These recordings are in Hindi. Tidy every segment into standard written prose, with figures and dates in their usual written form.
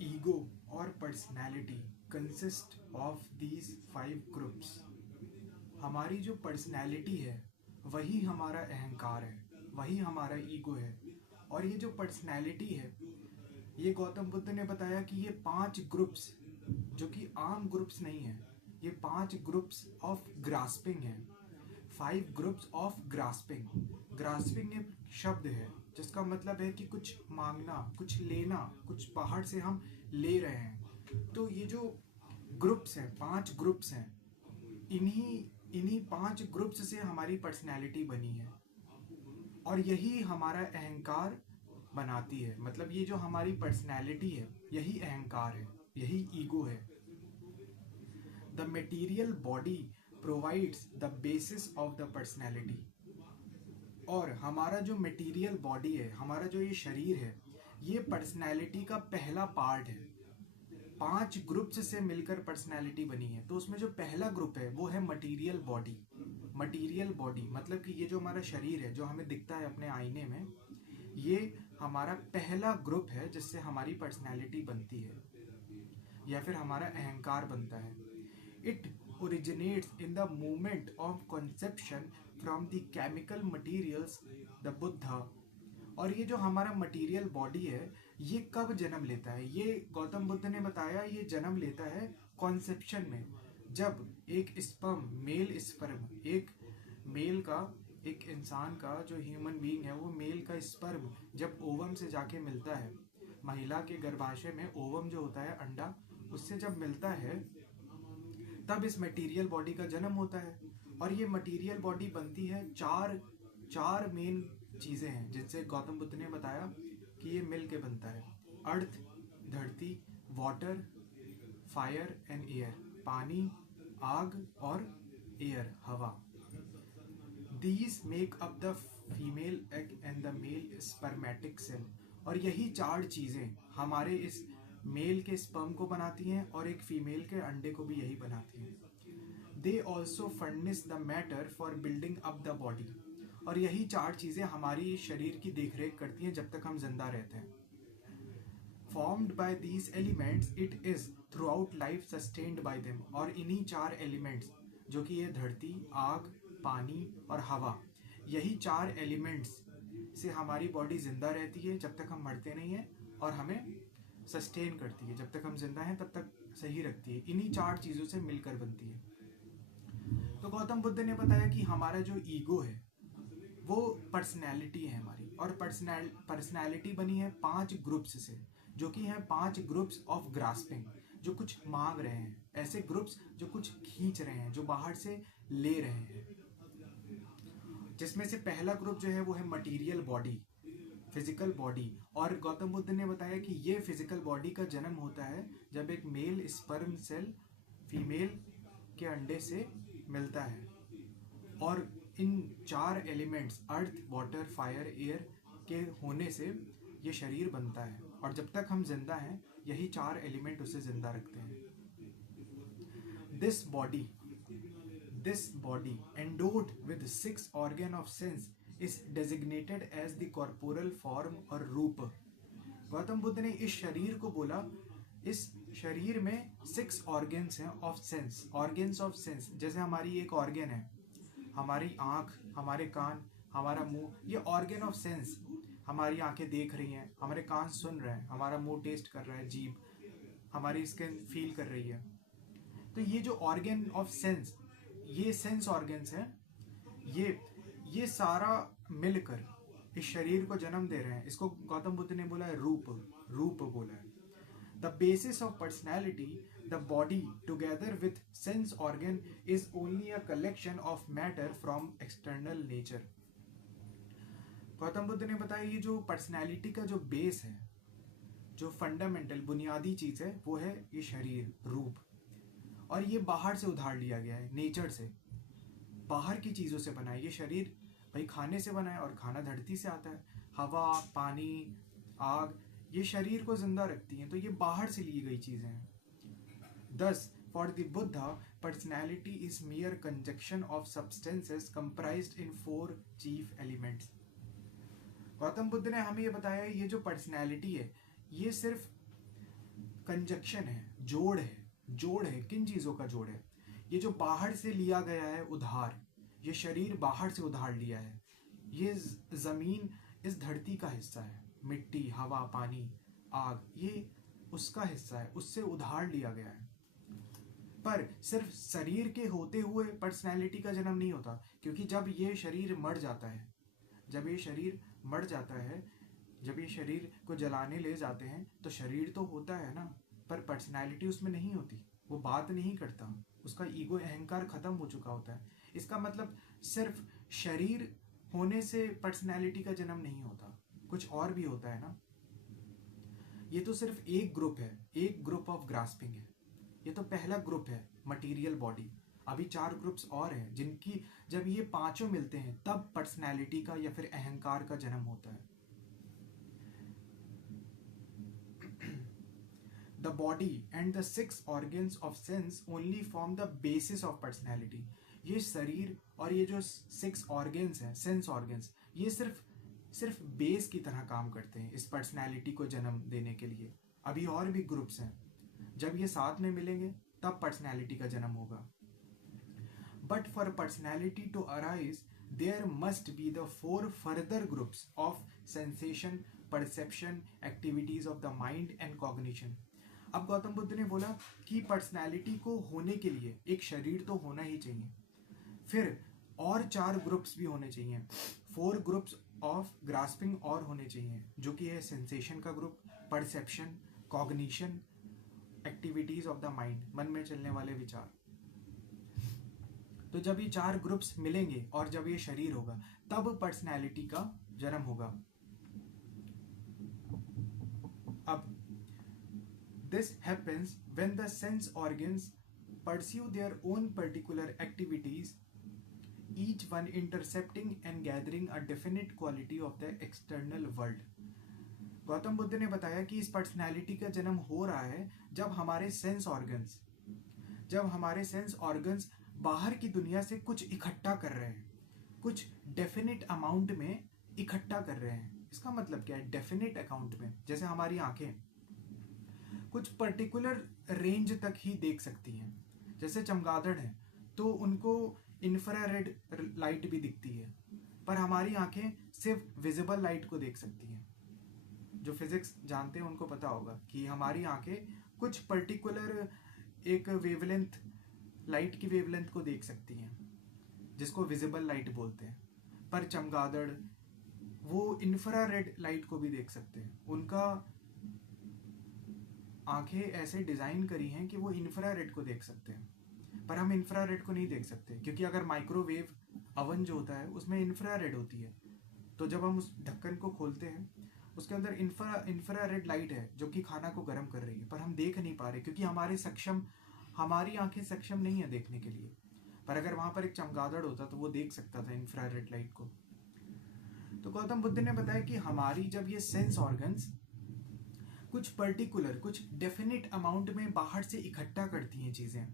ego or personality consist of these 5 groups. हमारी जो पर्सनैलिटी है वही हमारा अहंकार है, वही हमारा ईगो है। और ये जो पर्सनैलिटी है, ये गौतम बुद्ध ने बताया कि ये 5 ग्रुप्स, जो कि आम ग्रुप्स नहीं है, ये 5 ग्रुप्स ऑफ ग्रास्पिंग है। 5 ग्रुप्स ऑफ ग्रास्पिंग। ग्रास्पिंग एक शब्द है जिसका मतलब है कि कुछ मांगना, कुछ लेना, कुछ बाहर से हम ले रहे हैं। तो ये जो ग्रुप्स हैं, 5 ग्रुप्स हैं, इन्हीं इन्हीं 5 ग्रुप्स से हमारी पर्सनैलिटी बनी है और यही हमारा अहंकार बनाती है। मतलब ये जो हमारी पर्सनैलिटी है यही अहंकार है, यही ईगो है। The material body provides the basis of the personality. और हमारा जो मटेरियल बॉडी है, हमारा जो ये शरीर है, ये पर्सनैलिटी का पहला पार्ट है। 5 ग्रुप्स से मिलकर पर्सनैलिटी बनी है। तो उसमें जो पहला ग्रुप है वो है मटेरियल बॉडी। मटेरियल बॉडी मतलब कि ये जो हमारा शरीर है, जो हमें दिखता है अपने आईने में, ये हमारा पहला ग्रुप है जिससे हमारी पर्सनैलिटी बनती है या फिर हमारा अहंकार बनता है। It originates in the moment of conception from the chemical materials the Buddha। और ये जो हमारा मटेरियल बॉडी है ये कब जन्म लेता है? ये गौतम बुद्ध ने बताया ये जन्म लेता है कॉन्सेप्शन में। जब एक स्पर्म, मेल स्पर्म, एक मेल का, एक इंसान का जो ह्यूमन बीइंग है, वो मेल का स्पर्म जब ओवम से जाके मिलता है, महिला के गर्भाशय में ओवम जो होता है, अंडा, उससे जब मिलता है तब इस मटेरियल बॉडी का जन्म होता है। और ये मटेरियल बॉडी बनती है चार मेन चीज़ें हैं जिनसे गौतम बुद्ध ने बताया कि ये मिल के बनता है। अर्थ, धरती, वाटर, फायर एंड एयर, पानी, आग, और एयर, हवा। These make up the female egg and the male spermatic cell. और यही 4 चीज़ें हमारे इस मेल के स्पर्म को बनाती हैं और एक फीमेल के अंडे को भी यही बनाती हैं। They also furnish the matter for building up the body. और यही 4 चीज़ें हमारी शरीर की देखरेख करती हैं जब तक हम जिंदा रहते हैं। Formed by these elements it is through out life sustained bye them. और इन्हीं 4 एलिमेंट्स, जो कि ये धरती, आग, पानी और हवा, यही 4 एलिमेंट्स से हमारी बॉडी जिंदा रहती है जब तक हम मरते नहीं हैं, और हमें सस्टेन करती है, जब तक हम जिंदा हैं तब तक सही रखती है। इन्हीं 4 चीज़ों से मिलकर बनती है। तो गौतम बुद्ध ने बताया कि हमारा जो ईगो है वो पर्सनैलिटी है हमारी, और पर्सनैलिटी बनी है 5 ग्रुप्स से, जो कि हैं 5 ग्रुप्स ऑफ ग्रास्पिंग, जो कुछ मांग रहे हैं, ऐसे ग्रुप्स जो कुछ खींच रहे हैं, जो बाहर से ले रहे हैं। जिसमें से पहला ग्रुप जो है वो है मटीरियल बॉडी, फिजिकल बॉडी। और गौतम बुद्ध ने बताया कि ये फिजिकल बॉडी का जन्म होता है जब एक मेल स्पर्म सेल फीमेल के अंडे से मिलता है। और इन 4 एलिमेंट्स, अर्थ, वाटर, फायर, एयर के होने से ये शरीर बनता है। और जब तक हम जिंदा हैं यही 4 एलिमेंट उसे जिंदा रखते हैं। This body endowed with 6 organ of sense is designated as the corporeal form और रूप। गौतम बुद्ध ने इस शरीर को बोला, इस शरीर में 6 ऑर्गन्स हैं of sense, organs of sense. जैसे हमारी एक ऑर्गन है, हमारी आँख, हमारे कान, हमारा मुंह, ये ऑर्गन ऑफ सेंस। हमारी आंखें देख रही हैं, हमारे कान सुन रहे हैं, हमारा मुंह टेस्ट कर रहा है, जीभ हमारी स्किन फील कर रही है। तो ये जो ऑर्गन ऑफ सेंस, ये सेंस ऑर्गन्स हैं, ये सारा मिलकर इस शरीर को जन्म दे रहे हैं। इसको गौतम बुद्ध ने बोला है रूप बोला है। The basis of personality, the body together with sense organ is only a collection of matter from external nature. Gautam Buddha ने बताया ये जो पर्सनैलिटी का जो बेस है, जो फंडामेंटल बुनियादी चीज है, वो है ये शरीर, रूप। और ये बाहर से उधार लिया गया है, नेचर से, बाहर की चीज़ों से बना है। ये शरीर भाई खाने से बना है और खाना धरती से आता है। हवा, पानी, आग, ये शरीर को जिंदा रखती हैं, तो ये बाहर से ली गई चीज़ें हैं। Thus, for the Buddha, personality is mere conjunction of substances comprised in 4 chief elements। Gautam Buddha ने हमें ये बताया ये जो पर्सनैलिटी है ये सिर्फ कंजक्शन है, जोड़ है। किन चीज़ों का जोड़ है? ये जो बाहर से लिया गया है उधार, ये शरीर बाहर से उधार लिया है, ये ज़मीन इस धरती का हिस्सा है, मिट्टी, हवा, पानी, आग, ये उसका हिस्सा है, उससे उधार लिया गया है। पर सिर्फ शरीर के होते हुए पर्सनैलिटी का जन्म नहीं होता, क्योंकि जब ये शरीर मर जाता है, जब ये शरीर को जलाने ले जाते हैं तो शरीर तो होता है ना, पर पर्सनैलिटी उसमें नहीं होती, वो बात नहीं करता, उसका ईगो, अहंकार खत्म हो चुका होता है। इसका मतलब सिर्फ शरीर होने से पर्सनैलिटी का जन्म नहीं होता, कुछ और भी होता है ना। ये तो सिर्फ एक ग्रुप है, एक ग्रुप ऑफ ग्रास्पिंग है। ये तो पहला ग्रुप है, मटेरियल बॉडी। अभी 4 ग्रुप्स और हैं जिनकी जब ये पांचों मिलते हैं तब पर्सनैलिटी का या फिर अहंकार का जन्म होता है। The body and the 6 organs of sense only form the basis of personality. ये शरीर और ये जो 6 organs हैं, सेंस organs, ये सिर्फ बेस की तरह काम करते हैं इस पर्सनैलिटी को जन्म देने के लिए। अभी और भी ग्रुप्स हैं, जब ये साथ में मिलेंगे तब पर्सनैलिटी का जन्म होगा। But for personality to arise there must be the 4 further groups of sensation, perception, activities of the mind and cognition. अब गौतम बुद्ध ने बोला कि पर्सनैलिटी को होने के लिए एक शरीर तो होना ही चाहिए, फिर और 4 ग्रुप्स भी होने चाहिए, 4 ग्रुप्स ऑफ ग्रास्पिंग और होने चाहिए, जो कि है सेंसेशन का group, perception, cognition, activities of the mind, मन में चलने वाले विचार। तो जब ये 4 ग्रुप्स मिलेंगे और जब ये शरीर होगा तब पर्सनैलिटी का जन्म होगा। अब this happens when the sense organs pursue their own particular activities, each one intercepting and gathering a definite quality of the external world. Gautam Buddha ने बताया कि इस पर्सनैलिटी का जन्म हो रहा है जब हमारे सेंस ऑर्गन्स बाहर की दुनिया से कुछ इकट्ठा कर रहे हैं, कुछ डेफिनेट अमाउंट में इकट्ठा कर रहे हैं। इसका मतलब क्या है? डेफिनेट अकाउंट में, जैसे हमारी आंखें कुछ पर्टिकुलर रेंज तक ही देख सकती हैं। जैसे चमगादड़ हैं तो उनको इंफ्रारेड लाइट भी दिखती है, पर हमारी आंखें सिर्फ विजिबल लाइट को देख सकती हैं। जो फिजिक्स जानते हैं उनको पता होगा कि हमारी आंखें कुछ पर्टिकुलर एक वेवलेंथ, लाइट की वेवलेंथ को देख सकती हैं, जिसको विजिबल लाइट बोलते हैं। पर चमगादड़ वो इंफ्रारेड लाइट को भी देख सकते हैं। उनका आंखें ऐसे डिज़ाइन करी हैं कि वो इंफ्रारेड को देख सकते हैं, पर हम इंफ्रारेड को नहीं देख सकते, क्योंकि अगर माइक्रोवेव अवन जो होता है उसमें इंफ्रारेड होती है। तो जब हम उस ढक्कन को खोलते हैं उसके अंदर इंफ्रारेड लाइट है जो कि खाना को गर्म कर रही है, पर हम देख नहीं पा रहे क्योंकि हमारी आंखें सक्षम नहीं है देखने के लिए। पर अगर वहाँ पर एक चमगादड़ होता तो वो देख सकता था इंफ्रारेड लाइट को। तो गौतम बुद्ध ने बताया कि हमारी जब ये सेंस ऑर्गन्स कुछ पर्टिकुलर, कुछ डेफिनेट अमाउंट में बाहर से इकट्ठा करती हैं चीज़ें,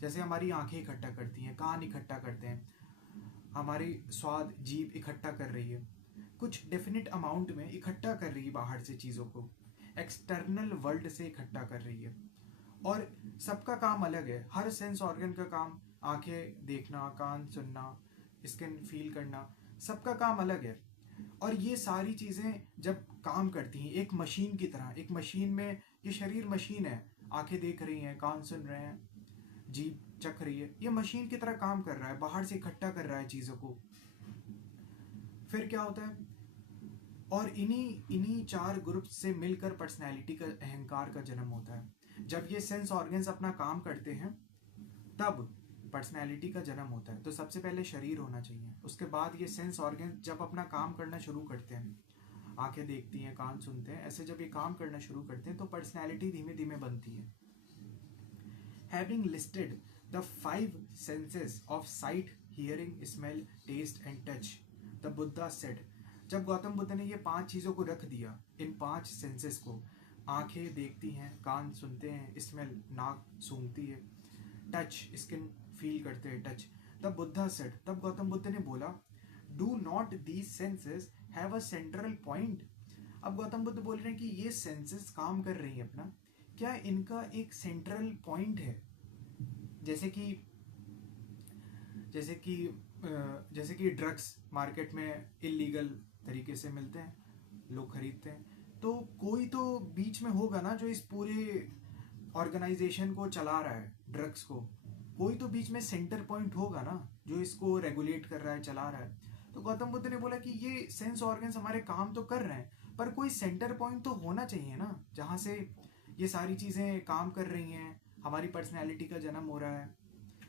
जैसे हमारी आंखें इकट्ठा करती हैं, कान इकट्ठा करते हैं, हमारी स्वाद, जीभ इकट्ठा कर रही है, कुछ डेफिनेट अमाउंट में इकट्ठा कर रही है बाहर से चीज़ों को, एक्सटर्नल वर्ल्ड से इकट्ठा कर रही है। और सबका काम अलग है। हर सेंस ऑर्गन का काम, आंखें देखना, कान सुनना, स्किन फील करना, सबका काम अलग है। और ये सारी चीज़ें जब काम करती हैं एक मशीन की तरह, एक मशीन में, ये शरीर मशीन है, आंखें देख रही हैं, कान सुन रहे हैं, जीभ चख रही है, ये मशीन की तरह काम कर रहा है, बाहर से इकट्ठा कर रहा है चीज़ों को। फिर क्या होता है? और इन्हीं 4 ग्रुप से मिलकर पर्सनैलिटी का, अहंकार का जन्म होता है। जब ये सेंस ऑर्गन्स अपना काम करते हैं तब पर्सनैलिटी का जन्म होता है। तो सबसे पहले शरीर होना चाहिए, उसके बाद ये सेंस ऑर्गन जब अपना काम करना शुरू करते हैं, आंखें देखती हैं, कान सुनते हैं, ऐसे जब ये काम करना शुरू करते हैं तो पर्सनैलिटी धीमे धीमे बनती है। Having listed the 5 senses of sight, hearing, smell, taste and touch, the Buddha said. जब गौतम बुद्ध ने ये 5 चीज़ों को रख दिया, इन 5 सेंसेस को, आंखें देखती हैं, कान सुनते हैं, स्मेल, नाक सूंघती है, टच, स्किन फील करते हैं, टच, तब बुद्धा सेड, तब गौतम बुद्ध ने बोला, do not these senses have a central point. अब गौतम बुद्ध बोल रहे हैं कि ये सेंसेस काम कर रही हैं अपना, क्या इनका एक सेंट्रल पॉइंट है? जैसे कि जैसे कि जैसे कि ड्रग्स मार्केट में इलीगल तरीके से मिलते हैं, लोग खरीदते हैं, तो कोई तो बीच में होगा ना जो इस पूरे ऑर्गेनाइजेशन को चला रहा है, ड्रग्स को। कोई तो बीच में सेंटर पॉइंट होगा ना जो इसको रेगुलेट कर रहा है, चला रहा है। तो गौतम बुद्ध ने बोला कि ये सेंस ऑर्गन्स हमारे काम तो कर रहे हैं, पर कोई सेंटर पॉइंट तो होना चाहिए ना जहाँ से ये सारी चीज़ें काम कर रही हैं, हमारी पर्सनैलिटी का जन्म हो रहा है।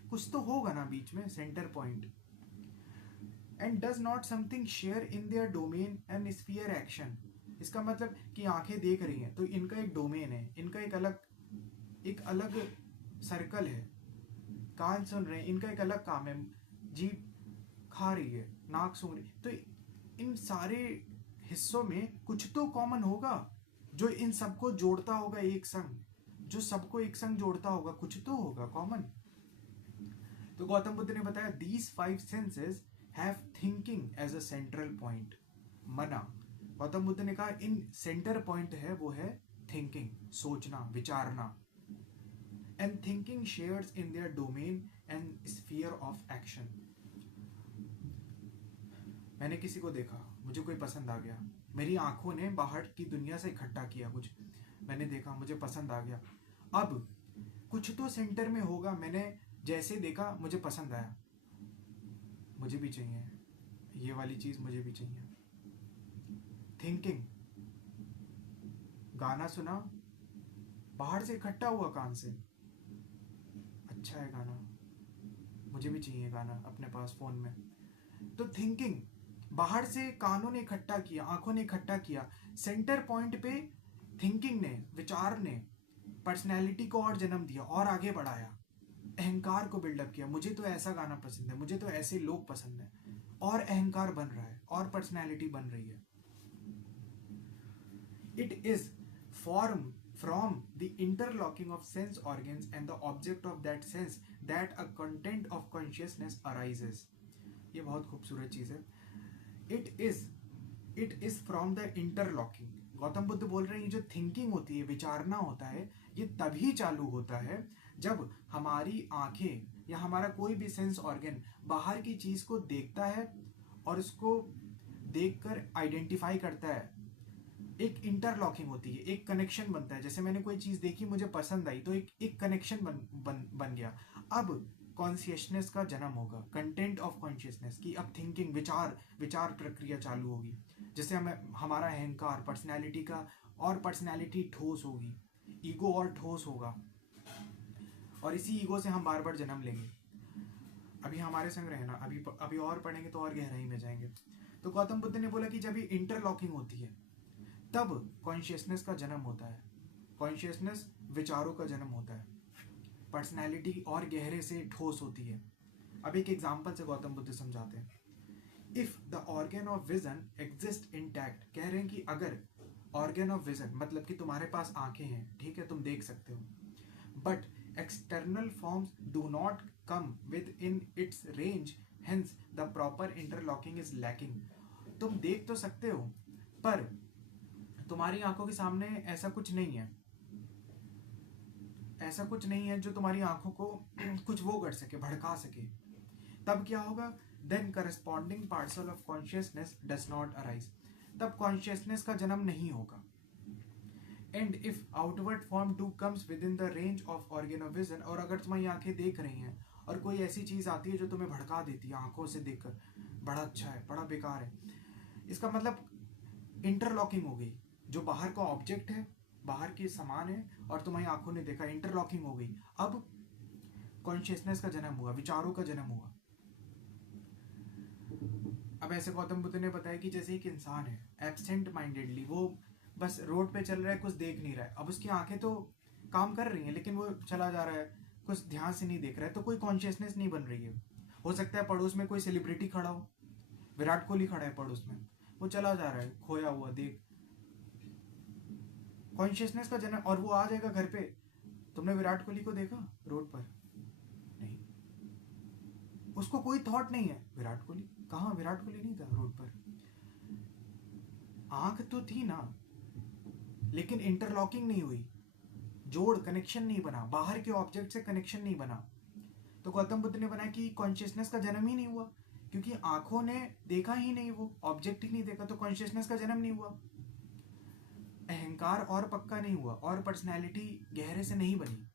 कुछ तो होगा ना बीच में centre point. And does not something share in their domain and sphere action. इसका मतलब कि आंखें देख रही हैं तो इनका एक डोमेन है, इनका एक अलग सर्कल है। कान सुन रहे हैं, इनका एक अलग काम है। जीभ खा रही है, नाक सूंघ रही, तो इन सारे हिस्सों में कुछ तो कॉमन होगा जो इन सबको जोड़ता होगा एक संग, जो सबको एक संग जोड़ता होगा, कुछ तो होगा कॉमन। तो गौतम बुद्ध ने बताया these 5 senses have thinking as a central point. मना, गौतम बुद्ध ने कहा इन सेंटर पॉइंट है वो है थिंकिंग, सोचना, विचारना। And thinking shares in their domain and sphere of action. मैंने किसी को देखा, मुझे कोई पसंद आ गया, मेरी आंखों ने बाहर की दुनिया से इकट्ठा किया कुछ, मैंने देखा, मुझे पसंद आ गया। अब कुछ तो सेंटर में होगा, मैंने जैसे देखा मुझे पसंद आया, मुझे भी चाहिए ये वाली चीज, मुझे भी चाहिए। थिंकिंग, गाना सुना, बाहर से इकट्ठा हुआ कान से, अच्छा है गाना, मुझे भी चाहिए गाना अपने पास फोन में। तो थिंकिंग बाहर से कानों ने इकट्ठा किया, आंखों ने इकट्ठा किया, सेंटर पॉइंट पे थिंकिंग ने, विचार ने पर्सनैलिटी को और जन्म दिया और आगे बढ़ाया, अहंकार को बिल्डअप किया। मुझे तो ऐसा गाना पसंद है, मुझे तो ऐसे लोग पसंद है, और अहंकार बन रहा है और पर्सनैलिटी बन रही है। It is form from the interlocking of sense organs and the object of that sense that a content of consciousness arises। ये बहुत खूबसूरत चीज है। It is from the interlocking. Gautam Buddha बोल रहे हैं ये जो थिंकिंग होती है, विचारना होता है, ये तभी चालू होता है जब हमारी आंखें या हमारा कोई भी सेंस ऑर्गन बाहर की चीज को देखता है और उसको देखकर आइडेंटिफाई करता है। एक इंटरलॉकिंग होती है, एक कनेक्शन बनता है। जैसे मैंने कोई चीज देखी, मुझे पसंद आई, तो एक कनेक्शन बन गया। अब कॉन्शियसनेस का जन्म होगा, कंटेंट ऑफ कॉन्शियसनेस की। अब थिंकिंग, विचार प्रक्रिया चालू होगी, जिससे हमारा अहंकार, पर्सनैलिटी का, और पर्सनैलिटी ठोस होगी, ईगो और ठोस होगा, और इसी ईगो से हम बार बार जन्म लेंगे। अभी हमारे संग रहना, अभी और पढ़ेंगे तो और गहराई में जाएंगे। तो गौतम बुद्ध ने बोला कि जब ये इंटरलॉकिंग होती है तब कॉन्शियसनेस का जन्म होता है, कॉन्शियसनेस विचारों का जन्म होता है, पर्सनैलिटी और गहरे से ठोस होती है। अब एक एग्जाम्पल से गौतम बुद्ध समझाते हैं। If the organ of vision exist intact, कह रहे हैं कि अगर ऑर्गन ऑफ विजन मतलब कि तुम्हारे पास आंखें हैं, ठीक है, तुम देख सकते हो, but external forms do not come with in its range, hence the proper interlocking is lacking. तुम देख तो सकते हो, पर तुम्हारी आंखों के सामने ऐसा कुछ नहीं है, ऐसा कुछ नहीं है जो तुम्हारी आंखों को कुछ वो कर सके, भड़का सके। तब क्या होगा? Then corresponding parcel of consciousness does not arise, तब कॉन्शियसनेस का जन्म नहीं होगा। And if outward form too comes within the range of organ of vision, और अगर तुम्हारी आंखें देख रही हैं और कोई ऐसी चीज आती है जो तुम्हें भड़का देती है आंखों से देखकर, बड़ा अच्छा है, बड़ा बेकार है, इसका मतलब इंटरलॉकिंग हो गई। जो बाहर का ऑब्जेक्ट है, बाहर के सामान है, और तुम्हारी आंखों ने देखा, इंटरलॉकिंग हो गई। अब कॉन्शियसनेस का जन्म हुआ, विचारों का जन्म हुआ। अब ऐसे गौतम बुद्ध ने बताया कि जैसे एक इंसान है, एब्सेंट माइंडेडली वो बस रोड पे चल रहा है, कुछ देख नहीं रहा है। अब उसकी आंखें तो काम कर रही हैं, लेकिन वो चला जा रहा है, कुछ ध्यान से नहीं देख रहा है, तो कोई कॉन्शियसनेस नहीं बन रही है। हो सकता है पड़ोस में कोई सेलिब्रिटी खड़ा हो, विराट कोहली खड़ा है पड़ोस में, वो चला जा रहा है खोया हुआ, देख, कॉन्शियसनेस का जन्म। और वो आ जाएगा घर पे। तुमने विराट कोहली को देखा रोड पर? नहीं, उसको कोई थॉट नहीं है विराट कोहली कहाँ, विराट कोहली नहीं था रोड पर। आंख तो थी ना, लेकिन इंटरलॉकिंग नहीं हुई, जोड़ कनेक्शन नहीं बना, बाहर के ऑब्जेक्ट से कनेक्शन नहीं बना। तो गौतम बुद्ध ने बनाया कि कॉन्शियसनेस का जन्म ही नहीं हुआ, क्योंकि आंखों ने देखा ही नहीं, वो ऑब्जेक्ट ही नहीं देखा, तो कॉन्शियसनेस का जन्म नहीं हुआ। अहंकार और पक्का नहीं हुआ और पर्सनैलिटी गहरे से नहीं बनी।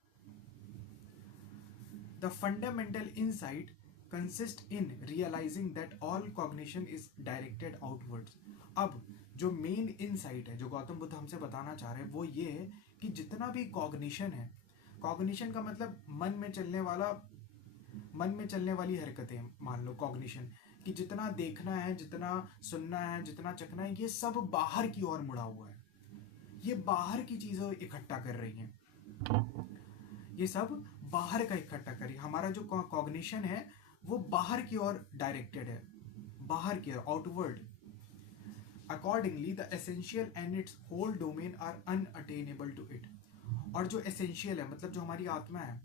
The fundamental insight consist in realising that all cognition is directed outwards. अब जो मेन इनसाइट है जो गौतम बुद्ध हमसे बताना चाह रहे हैं वो ये है कि जितना भी कॉग्निशन है, कॉग्निशन का मतलब मन में चलने वाली हरकतें, मान लो कॉग्निशन, कि जितना देखना है, जितना सुनना है, जितना चखना है, ये सब बाहर की ओर मुड़ा हुआ है। ये बाहर की चीज़ें इकट्ठा कर रही हैं, ये सब बाहर का इकट्ठा कर रही है। हमारा जो कॉग्निशन है वो बाहर की ओर डायरेक्टेड है, बाहर की ओर, outward. Accordingly the essential and its whole domain are unattainable to it. और जो एसेंशियल है, मतलब जो हमारी आत्मा है,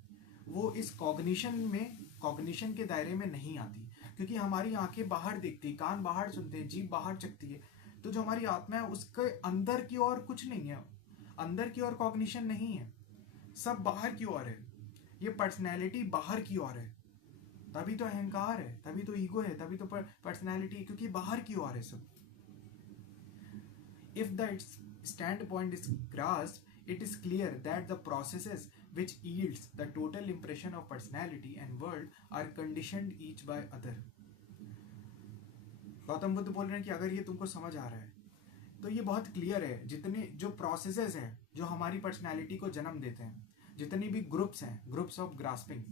वो इस कॉग्निशन के दायरे में नहीं आती, क्योंकि हमारी आंखें बाहर देखती, कान बाहर सुनते हैं, जीभ बाहर चखती है। तो जो हमारी आत्मा है उसके अंदर की ओर कुछ नहीं है, अंदर की ओर कॉग्निशन नहीं है, सब बाहर की ओर है। ये पर्सनैलिटी बाहर की ओर है, तभी तो अहंकार है, तभी तो ईगो है, तभी तो पर्सनैलिटी, क्योंकि बाहर की ओर है सब। If the standpoint is grasped, it is clear that the processes which yields the total impression of personality and world are conditioned each by other. Gautam Buddha बोल रहे हैं कि अगर ये तुमको समझ आ रहा है तो ये बहुत क्लियर है, जितने जो प्रोसेसेस हैं जो हमारी पर्सनैलिटी को जन्म देते हैं, जितनी भी ग्रुप्स हैं, ग्रुप्स ऑफ ग्रास्पिंग,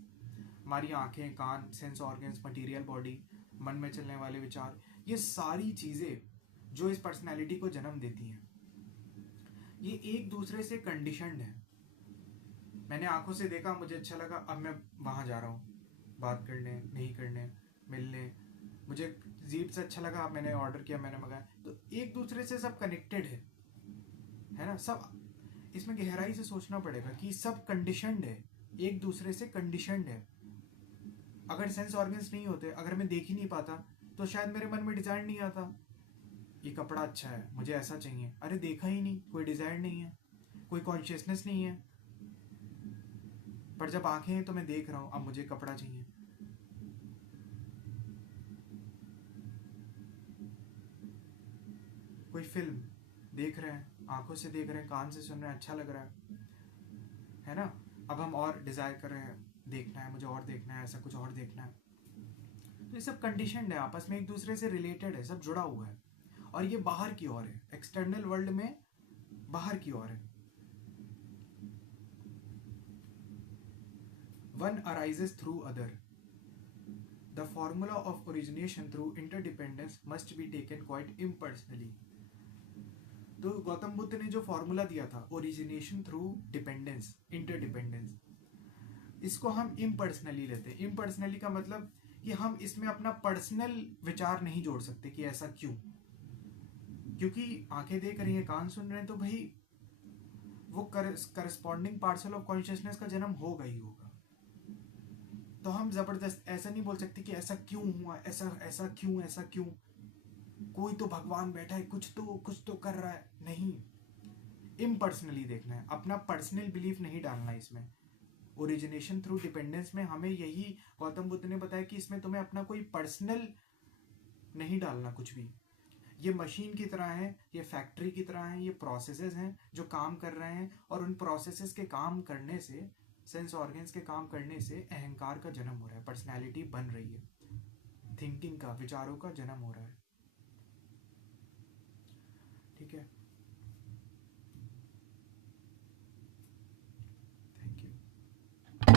हमारी आंखें, कान, सेंस ऑर्गन्स, मटीरियल बॉडी, मन में चलने वाले विचार, ये सारी चीज़ें जो इस पर्सनैलिटी को जन्म देती हैं, ये एक दूसरे से कंडीशनड है। मैंने आंखों से देखा, मुझे अच्छा लगा, अब मैं वहाँ जा रहा हूँ बात करने, नहीं करने, मिलने। मुझे जीभ से अच्छा लगा, मैंने ऑर्डर किया, मैंने मंगाया। तो एक दूसरे से सब कनेक्टेड है ना। सब इसमें गहराई से सोचना पड़ेगा कि सब कंडीशनड है, एक दूसरे से कंडीशनड है। अगर सेंस ऑर्गन्स नहीं होते, अगर मैं देख ही नहीं पाता, तो शायद मेरे मन में डिजायर नहीं आता, ये कपड़ा अच्छा है, मुझे ऐसा चाहिए। अरे देखा ही नहीं, कोई डिजायर नहीं है, कोई कॉन्शियसनेस नहीं है। पर जब आंखें हैं तो मैं देख रहा हूं, अब मुझे कपड़ा चाहिए। कोई फिल्म देख रहे हैं, आंखों से देख रहे हैं, कान से सुन रहे हैं, अच्छा लग रहा है ना। अब हम और डिजायर कर रहे हैं, देखना है, मुझे और देखना है, ऐसा कुछ और देखना है। तो ये सब कंडीशनड है, आपस में एक दूसरे से रिलेटेड है, सब जुड़ा हुआ है। और ये बाहर की ओर है, एक्सटर्नल वर्ल्ड में बाहर की ओर है। One arises through other. The formula of origination through interdependence must be taken quite impersonally. तो गौतम बुद्ध ने जो फॉर्मूला दिया था, ओरिजिनेशन थ्रू डिपेंडेंस, इंटरडिपेंडेंस, इसको हम इम्पर्सनली लेते हैं। इम्पर्सनली का मतलब कि हम इसमें अपना पर्सनल विचार नहीं जोड़ सकते कि ऐसा क्यों, क्योंकि आंखें देख रही हैं, कान सुन रहे हैं, तो भाई वो करस्पॉन्डिंग पार्सल ऑफ कॉन्शियसनेस का जन्म होगा ही होगा। तो हम जबरदस्त ऐसा नहीं बोल सकते कि ऐसा क्यों हुआ, ऐसा क्यों, कोई तो भगवान बैठा है, कुछ तो कर रहा है। नहीं, इम्पर्सनली देखना है, अपना पर्सनल बिलीफ नहीं डालना इसमें। ओरिजिनेशन थ्रू डिपेंडेंस में हमें यही गौतम बुद्ध ने बताया कि इसमें तुम्हें अपना कोई पर्सनल नहीं डालना कुछ भी। ये मशीन की तरह है, ये फैक्ट्री की तरह है, ये प्रोसेसेस हैं जो काम कर रहे हैं, और उन प्रोसेसेस के काम करने से, सेंस ऑर्गन्स के काम करने से अहंकार का जन्म हो रहा है, पर्सनैलिटी बन रही है, थिंकिंग का, विचारों का जन्म हो रहा है। ठीक है।